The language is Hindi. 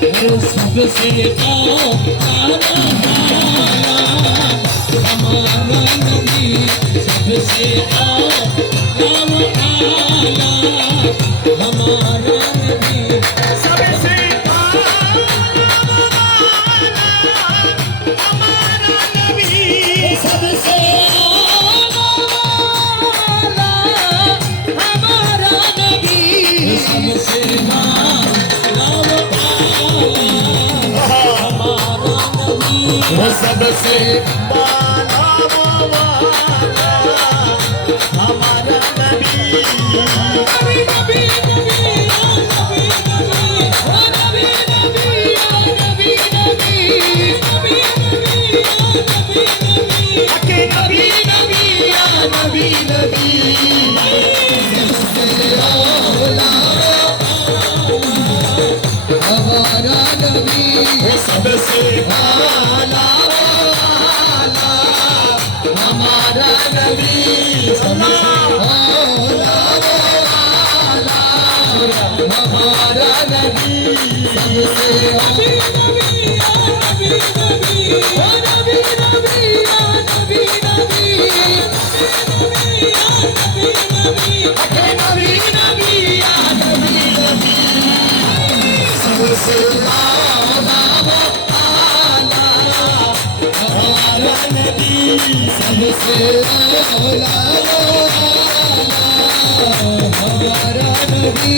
सबसे हमारा नबी सबसे हमारा नबी सबसे हमारा नबी सबसे हमारा नबी सबसे सबसे बाला वाला हमारा नबी नबी नबी नबी नबी नबी नबी नबी नबी नबी नबी नबी नबी नबी हमारा नबी सबसे आला हमारा नबी हमारा नबी सबसे नबी नबी नबी नबी नबी नबी नबी नबी नबी नबी सबसे हमारा नबी सबसे हमारा नबी